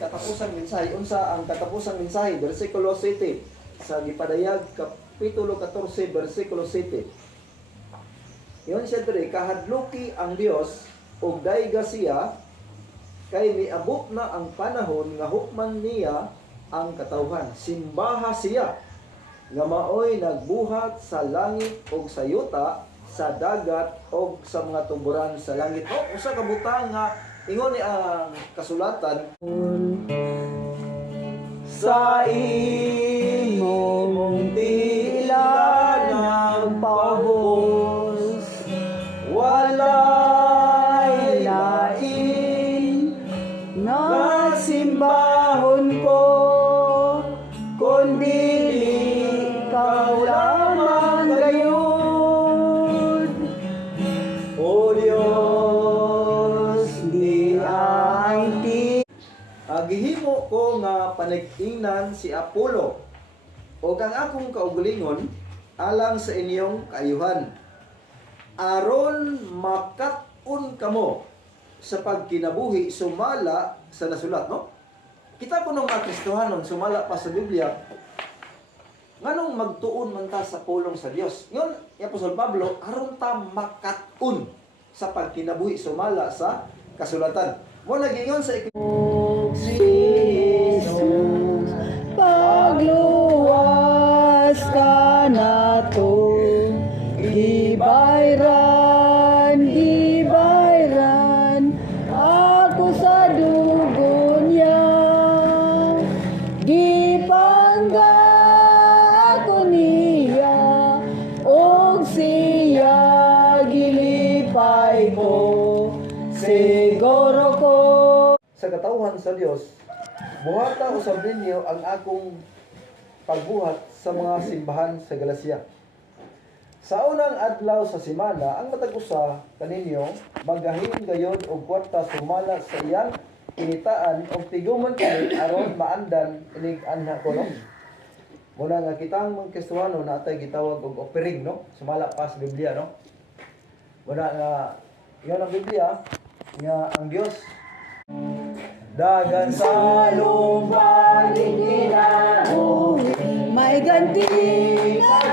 katapusang mensahe. Unsa ang katapusang mensahe? Versikulo 7 sa gipadayag kapitulo 14 versikulo 7. Yon siya diri, kahadluki ang Dios ug dayga siya kay miabot na ang panahon nga hukman niya ang katawhan. Simbaha siya nga maoy nagbuhat sa langit ug sa yuta, sa dagat ug sa mga tuburan sa langit. O usa ka butang nga ingon ni ang kasulatan sa imong tila nagpahos walay lain nga simbahon ko kundi ikaw lamang gayon. O Dios, di ang gihimo ko nga panag-ingnan si Apollo o kang akong kaugalingon alang sa inyong kaayuhan, aron makatun kamo sa pagkinabuhi sumala sa nasulat, no? Kita po nung mga Kristohanon sumala pa sa Biblia, nganong magtuon man ta sa pulong sa Dios. Ngon, ni Apostol Pablo, aron ta makatun sa pagkinabuhi sumala sa kasulatan. Mo nagingon sa Jesus, pagluwas ka na to, gibayran, gibayran, ako sa dugo niya, gipangga ako niya, og siya gilipay ko, siguro ko. sa katawhan sa Dios, buhata usab ninyo ang akong pagbuhat sa mga simbahan sa Galacia. Sa unang adlaw sa semana, ang matag usa kaninyo magahin gayod og kwarta sumala sa iyang kinitaan og tiguman kini aron maandan inig anha ko, no? Muna nga kitang mga Kristohano na atay gitawag og offering, no? Sumala pa sa Biblia, no? Muna nga yon ang Biblia nga ang Dios dagan sa lupaling kinabuhi, may ganti na